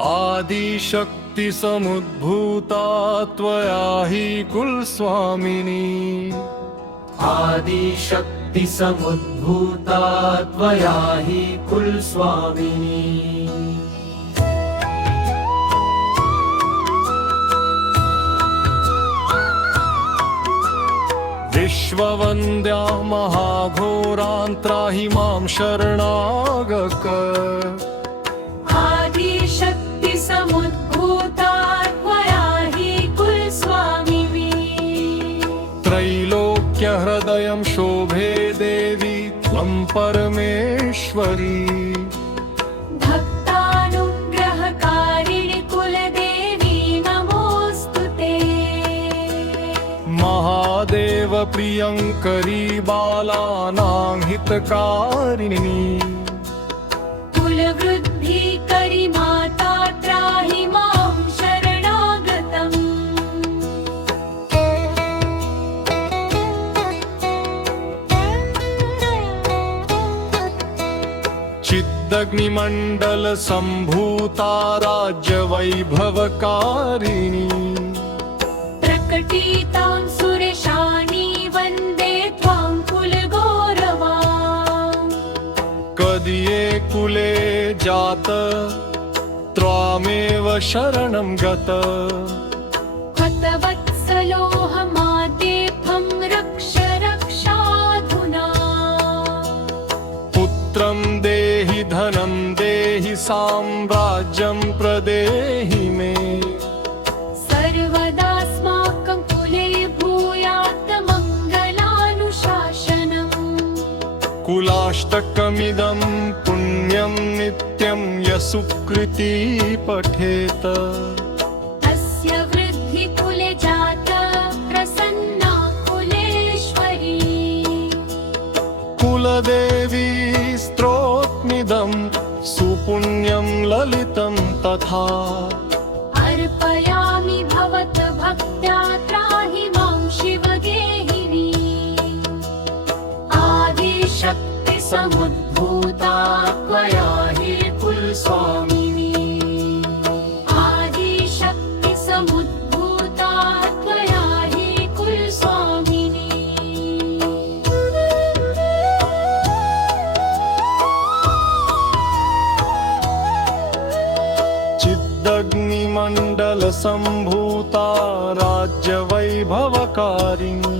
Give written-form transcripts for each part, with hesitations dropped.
आदिशक्ति समुद्भूता त्वया हि कुलस्वामिनी। आदिशक्ति समुद्भूता त्वया हि कुलस्वामिनी। विश्ववन्द्या महाघोरान्त्राहि मां शरणागत। आदिशक्ति समुद्भूता त्वया हि कुलस्वामिनी। त्रैलोक्यहृदयं शोभे देवी त्वं परमेश्वरी। भक्तानुग्रहकारिणि कुलदेवी नमोऽस्तु ते। महादेव प्रियङ्करी बालानां हितकारिणी। कुलवृद्धिकरि माता त्राहि मां शरणागतम्। चिद्दग्निमण्डलसम्भूता राज्यवैभवकारिणी। प्रकटितां सुरेशानी वन्दे त्वां कुलगौरवाम्। कदये कुले जात त्वामेव शरणं गत। हतवत्सलोऽहमाद्येऽहं रक्ष रक्षाधुना। पुत्रं देहि धनं देहि साम्राज्यं प्रदेहि मे। सर्वदास्माकं कुले भूयात् मङ्गलानुशासनम्। कुलाष्टकमिदं पुण्यं नित्यं यशुकृती पठेत। तस्य वृद्धि कुले जाता प्रसन्ना कुलेश्वरी। कुलदेवी स्तोत्रमिदं सुपुण्यं ललितं तथा। अर्पयामि भवद्भक्त्या त्राहि मां शिवगेहिनी। आदिशक्ति समुद्भूता त्वया हि कुलस्वामिनी। आदिशक्ति समुद्भूता त्वया हि कुलस्वामिनी। चिद्दग्निमण्डलसम्भूता राज्यवैभवकारिणी।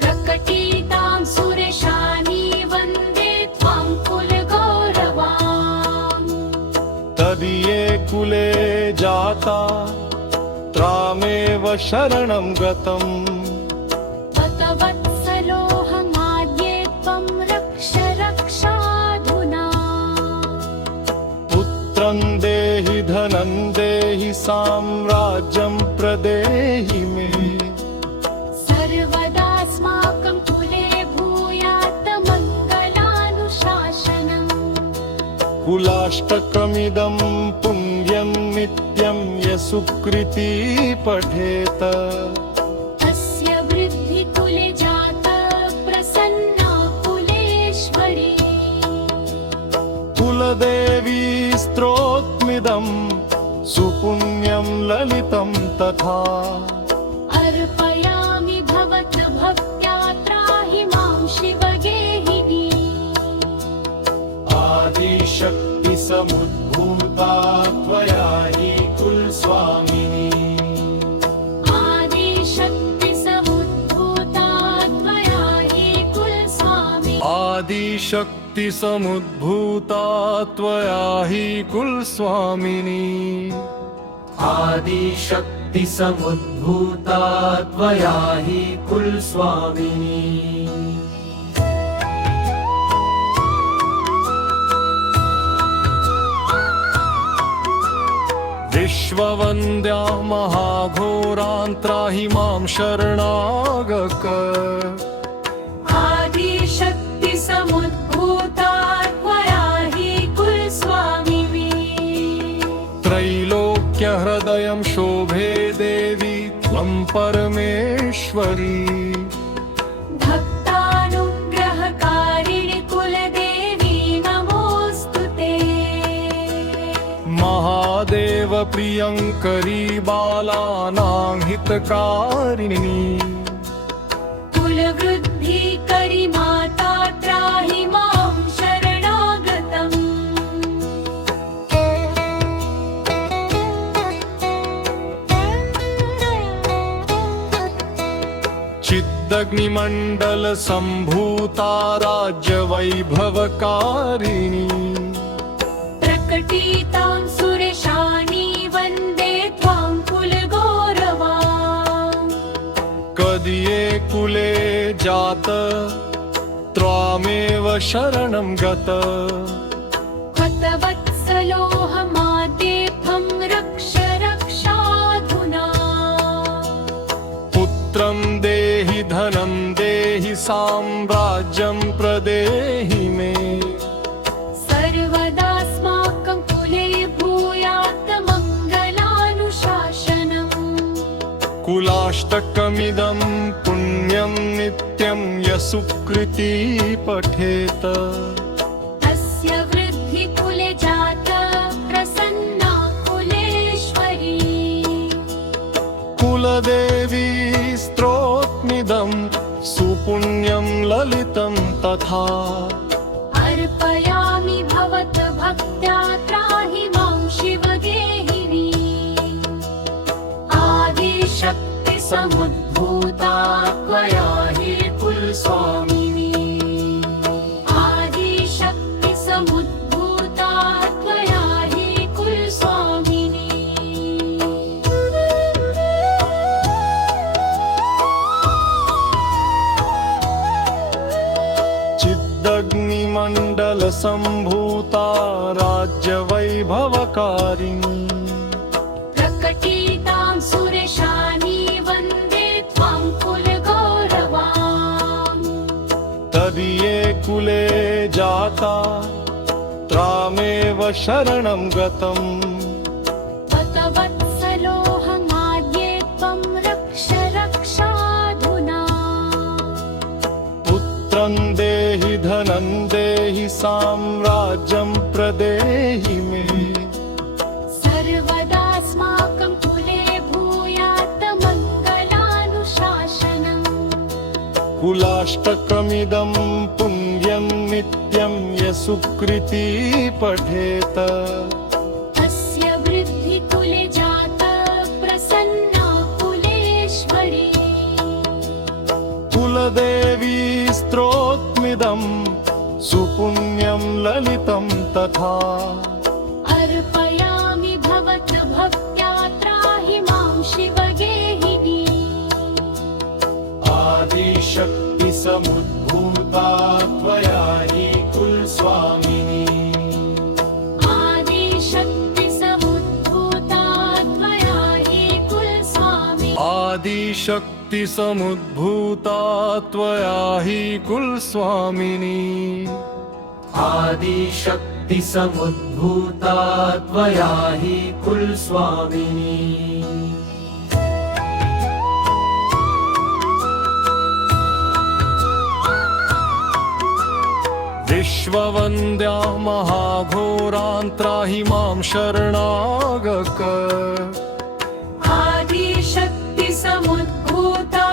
प्रकटितां सुरेशानी वन्दे त्वां कुलगौरवाम्। तदीये कुले जाता त्वामेव शरणं गतम्। हतवत्सलोऽहमाद्येऽहं रक्ष रक्षाधुना। पुत्रं देहि धनं देहि साम्राज्यं प्रदेहि मे। सर्वदास्माकं कुले भूयात् मङ्गलानुशासनम्। कुलाष्टकमिदं पुण्यं नित्यं यशुकृती पठेत। तस्य वृद्धि कुले जाता प्रसन्ना कुलेश्वरी। कुलदेवी स्तोत्रमिदं सुपुण्यं ललितं तथा। अर्पयामि भवद्भक्त्या त्राहि मां शिवगेहिनी। आदिशक्ति समुद्भूता त्वया हि कुलस्वामिनी। आदिशक्ति समुद्भूता त्वया हि कुलस्वामिनी। आदिशक्ति समुद्भूता त्वया हि कुलस्वामिनी। आदिशक्ति समुद्भूता त्वया हि कुलस्वामिनी। विश्ववन्द्या महाघोरान्त्राहि मां शरणागत। आदिशक्ति समुद्भूता त्वया हि कुलस्वामिनी। त्रैलोक्यहृदयं शोभे देवी त्वं परमेश्वरी। भक्तानुग्रहकारिणि कुलदेवी नमोऽस्तु ते। महादेव प्रियङ्करी बालानां हितकारिणी कुलवृद्धिकरी माता त्राहि मां शरणागतम् चिद्दग्निमण्डलसम्भूता राज्यवैभवकारिणी प्रकटितां सुरेशानी वन्दे त्वां कुलगौरवाम् कदये कुले जात त्वामेव शरणं गत कृतवत्सलोऽहमाद्येऽहं रक्ष रक्षाधुना पुत्रं देहि धनं देहि साम्राज्यं प्रदेहि मे सर्वदास्माकं कुले भूयात् मङ्गलानुशासनम् कुलाष्टकमिदं पुण्यं नित्यं यशुकृती पठेत तस्य वृद्धिकुले जाता प्रसन्ना कुलेश्वरी कुलदेवी स्तोत्रमिदं सुपुण्यं ललितं तथा अर्पयामि भवद्भक्त्या त्राहि मां शिवगेहिनी आदिशक्तिसमुद्भूता त्वया हि कुलस्वामिनी आदिशक्तिसमुद्भूता त्वया हि कुलस्वामिनी चिद्दग्निमण्डलसम्भूता राज्यवैभवकारिणी प्रकटितां सुरेशानी वन्दे त्वां कुलगौरवाम् तदीये कुले जाता त्वामेव शरणं गतम् गतवत्सलोऽहमाद्ये त्वं रक्ष रक्षाधुना पुत्रं देहि धनं देहि साम्राज्यं प्रदेहि मे सर्वदास्माकं कुले भूयात् मङ्गलानुशासनम् कुलाष्टकमिदं पुण्यं नित्यं यशुकृती पठेत तस्य वृद्धिकुले जाता प्रसन्ना कुलेश्वरी कुलदेवी स्तोत्रमिदं सुपुण्यं ललितं तथा अर्पयामि भवद्भक्त्या त्राहि मां शिवगेहिनी आदिशक्तिसमुद्भूता त्वया हि कुलस्वामिनी आदिशक्तिसमुद्भूता त्वया हि कुलस्वामिनी आदिशक्तिसमुद्भूता त्वया हि कुलस्वामिनी आदिशक्तिसमुद्भूता त्वया हि कुलस्वामिनी विश्ववन्द्या महाघोरान्त्राहि मां शरणागक आदिशक्तिसमुद्भूता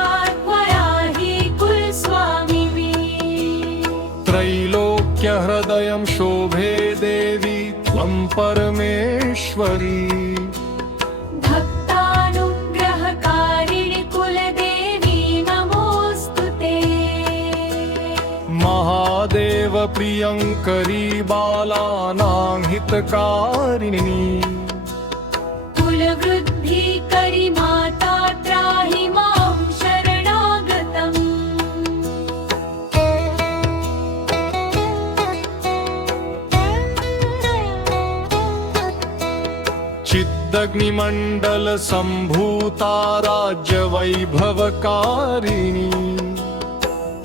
त्वया हि कुलस्वामिनी त्रैलोक्यहृदयं शोभे देवी त्वं परमेश्वरी भक्तानुग्रहकारिणि कुलदेवी नमोऽस्तु ते महादेव प्रियङ्करी बालानां हितकारिणी कुलवृद्धिकरी माता त्राहि मां शरणागतम् चिद्दग्निमण्डलसम्भूता राज्यवैभवकारिणी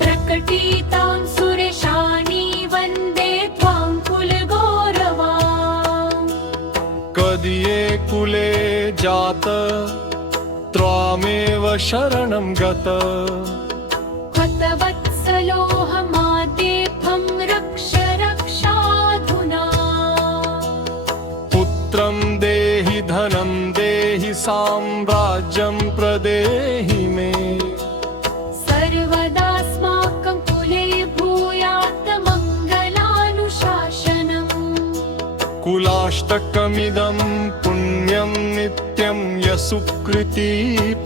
प्रकटितां सुरेशानी वन्दे त्वां कुलगौरवाम् कदये कुले जात त्वामेव शरणं गत कृतवत्सलोऽहमाद्येऽहं रक्ष रक्षाधुना पुत्रं देहि धनं साम्राज्यं प्रदेहि मे सर्वदास्माकं कुले भूयात् मङ्गलानुशासनम् कुलाष्टकमिदं पुण्यं नित्यं यः सुकृती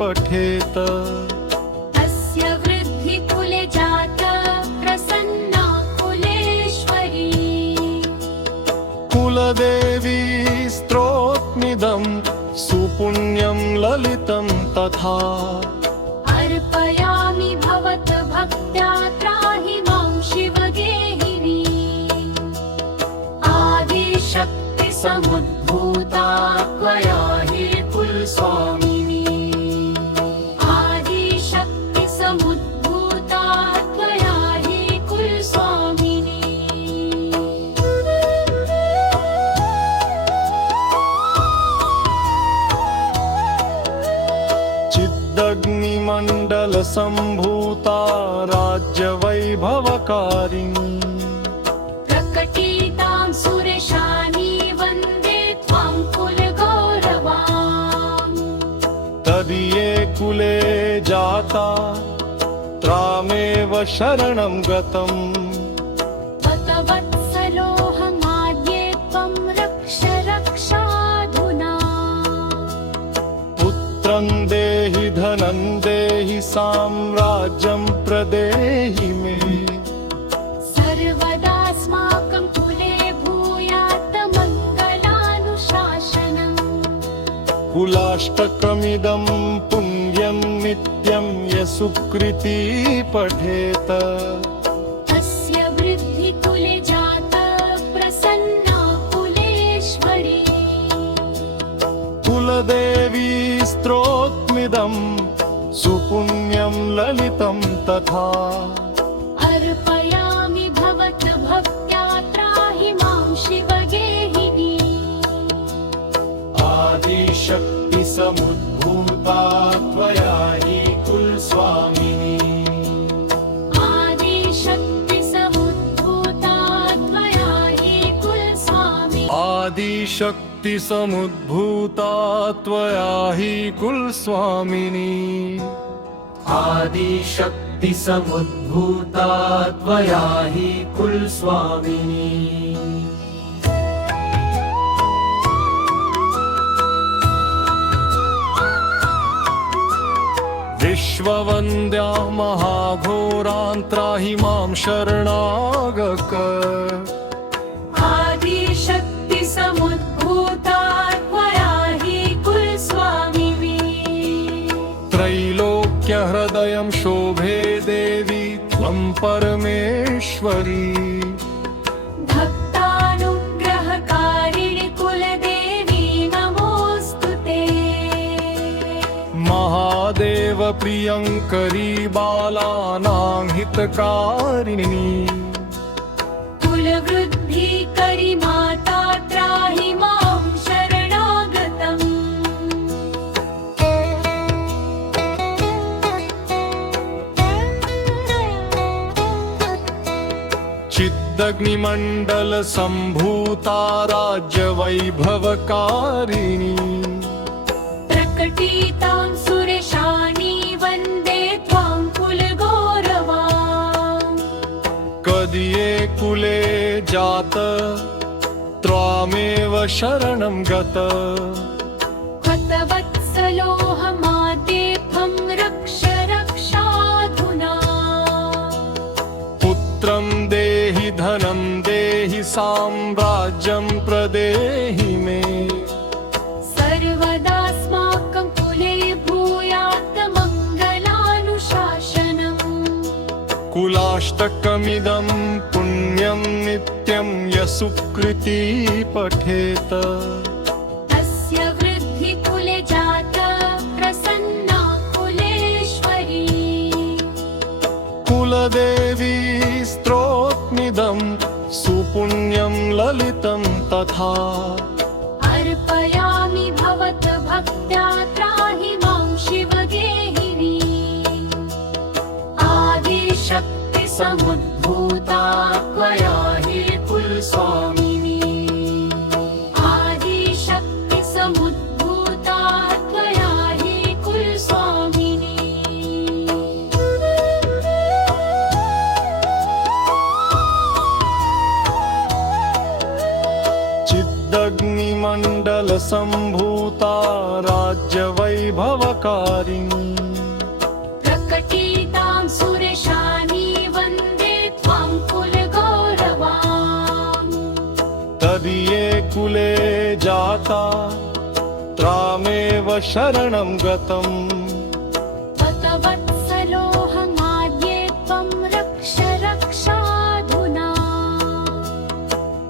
पठेत तस्य वृद्धि कुले जाता प्रसन्ना कुलेश्वरी कुलदेवी स्तोत्रमिदं सुपुण्यं ललितं तथा अर्पयामि भवद्भक्त्या त्राहि मां शिवगेहिनी आदिशक्तिसमुद्भूता त्वया हि कुलस्वामिनी आदिशक्तिसमुद्भूता त्वया हि कुलस्वामिनी चिदग्निमण्डलसम्भूता राज्यवैभवकारिणी प्रकटितां सुरेशानी वन्दे त्वां कुलगौरवाम् तदीये कुले जाता त्रामेव शरणं गतम् वत्सलोऽहमाद्ये त्वं रक्ष रक्षाधुना पुत्रं देहि धनं देहि साम्राज्यं प्रदेहि मे सर्वदास्माकं कुले भूयात् मङ्गलानुशासनम् कुलाष्टकमिदं पुण्यं नित्यं यः सुकृती पठेत तस्य वृद्धि कुले जाता प्रसन्ना कुलेश्वरी कुलदेवी स्तोत्रमिदं सुपुण्यं ललितं तथा अर्पयामि भवद्भक्त्या त्राहि मां शिवगेहिनी आदिशक्तिसमुद्भूता त्वया हि कुलस्वामिनी आदिशक्तिसमुद्भूता त्वया हि कुलस्वामिनी आदिशक्तिसमुद्भूता त्वया हि कुलस्वामिनी आदिशक्तिसमुद्भूता त्वया हि कुलस्वामिनी विश्ववन्द्या महाघोरान्त्राहि मां शरणागक आदिशक्तिसमुद्भूता त्वया हि कुलस्वामिनी त्रैलोक्यहृदयं शोभे देवी त्वं परमेश्वरी भक्तानुग्रहकारिणि कुलदेवी नमोऽस्तु ते महादेव प्रियङ्करी बालानां हितकारिणी कुलवृद्धिकरि माता त्राहि मां शरणागतम् चिदग्निमण्डलसम्भूता राज्यवैभवकारिणी प्रकटितां सुरेशानी वन्दे त्वां कुलगौरवाम् कदीये कुले जात त्वामेव शरणं गत वत्सलोऽहमाद्ये त्वं रक्ष रक्षाधुना पुत्रं देहि धनं देहि साम्राज्यं प्रदेहि मे सर्वदास्माकं कुले भूयात् मङ्गलानुशासनम् कुलाष्टकमिदं पुण्यं नित्यं यः सुकृती पठेत तस्य वृद्धि कुले जाता प्रसन्ना कुलेश्वरी कुलदेवी स्तोत्रमिदं सुपुण्यं ललितं तथा अर्पयामि भवद्भक्त्या त्राहि मां शिवगेहिनी आदिशक्तिसमुद्भूता त्वया हि कुलस्वामिनी आदिशक्तिसमुद्भूता त्वया चिद्दग्निमण्डलसम्भूता राज्यवैभवकारिणी प्रकटितां सुरेशानी वन्दे त्वां कुलगौरवाम् तदीये कुले जाता त्वामेव शरणं गतम् वत्सलोऽहमाद्ये त्वं रक्ष रक्षाधुना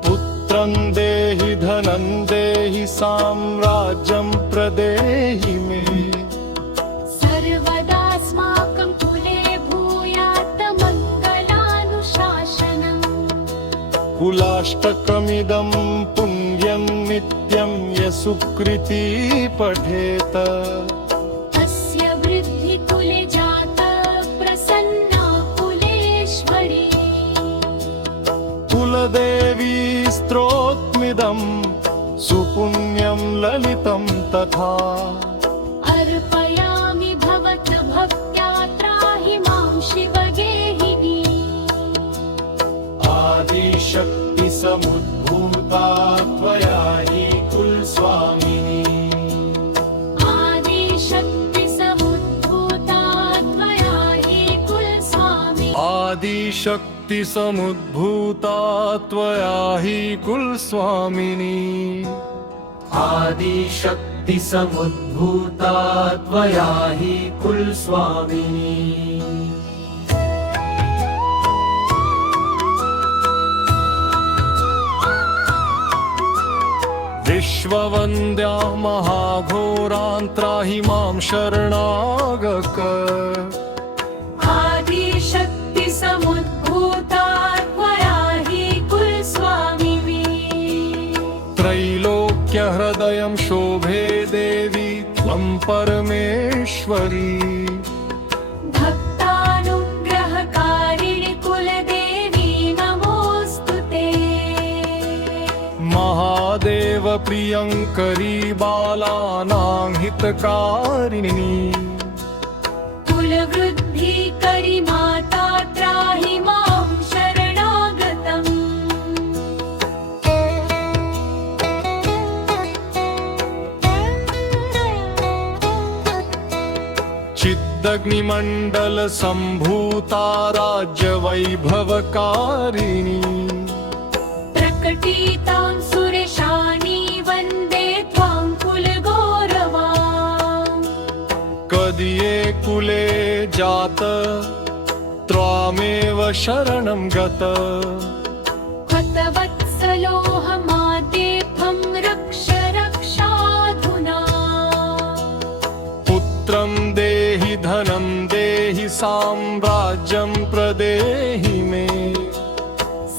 पुत्रं देहि धनं देहि साम्राज्यं प्रदेहि मे सर्वदास्माकं कुले भूयात् मङ्गलानुशासनम् कुलाष्टकमिदं पुण्यं नित्यं यशुकृती पठेत अस्य वृद्धि कुले जाता प्रसन्ना कुलेश्वरी कुलदेवी स्तोत्रमिदं सुपुण्यं ललितं तथा अर्पयामि भवद्भक्त्या त्राहि मां शिवगेहिनी आदिशक्ति समुद्भूता त्वया हि कुलस्वामिनी आदिशक्ति समुद्भूता त्वया हि कुलस्वामिनी आदिशक्ति समुद्भूता त्वया हि कुलस्वामिनी आदिशक्ति समुद्भूता त्वया हि कुलस्वामिनी विश्ववन्द्या महाघोरान्त्राहि मां शरणागक आदिशक्ति समुद्भूता त्वया हि कुलस्वामिनी त्रैलोक्यहृदयं शोभे देवी त्वं परमेश्वरी भक्तानुग्रहकारिणि कुलदेवी नमोऽस्तु ते महादेव प्रियङ्करी बालानां हितकारिणी कुलवृद्धिकरि माता त्राहि मां शरणागतम् चिद्दग्निमण्डलसम्भूता राज्यवैभवकारिणी प्रकटितां सुरेशानी वन्दे त्वां कुलगौरवाम् कदीये कुले जात त्वामेव शरणं गत हतवत्सलोऽहमाद्येऽहं रक्ष रक्षाधुना पुत्रं देहि धनं देहि साम्राज्यं प्रदेहि मे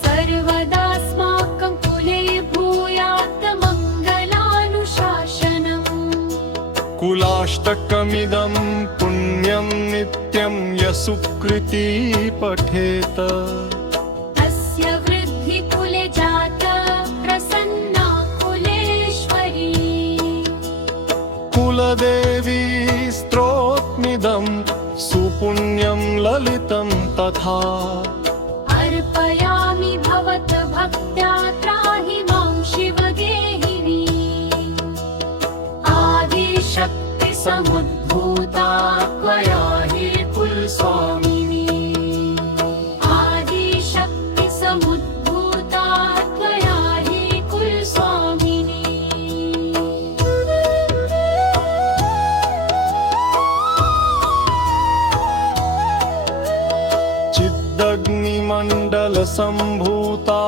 सर्वदास्माकं कुले भूयात् मङ्गलानुशासनम् कुलाष्टकमिदं पुण्यं नित्यं यशुकृती पठेत अस्य वृद्धि कुले जाता प्रसन्ना कुलेश्वरी कुलदेवी स्तोत्रमिदं सुपुण्यं ललितं तथा अर्पयामि भवद्भक्त्या त्राहि मां शिवगेहिनी आदिशक्ति समुद्भूता त्वया हि कुलस्वामिनी आदिशक्ति समुद्भूता त्वया हि कुलस्वामिनी चिद्दग्निमण्डलसम्भूता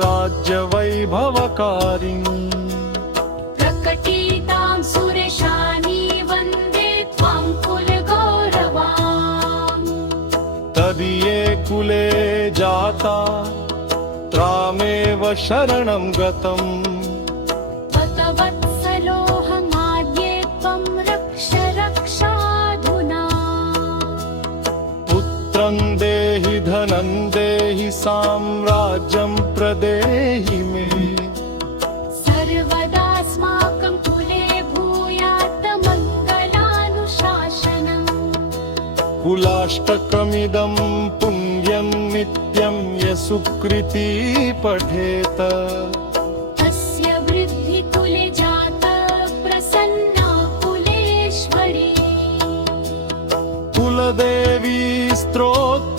राज्यवैभवकारिणी प्रकटितां सुरेशानी वन्दे त्वां कुलगौरवाम् तदीये कुले जाता त्वामेव शरणं गतम् वत्सलोऽहमाद्ये त्वं रक्ष रक्षाधुना पुत्रं देहि धनं देहि साम्राज्यं प्रदेहि मे सर्वदास्माकं कुले भूयात् मङ्गलानुशासनम् कुलाष्टकमिदं पुण्यं नित्यं यशुकृती पठेत अस्य वृद्धि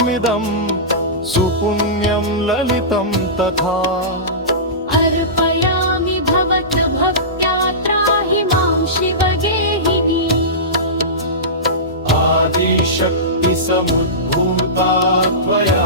तत्त्वमिदं सुपुण्यं ललितं तथा अर्पयामि भवद्भक्त्या त्राहि मां शिवगेहिनी आदिशक्तिसमुद्भूता त्वया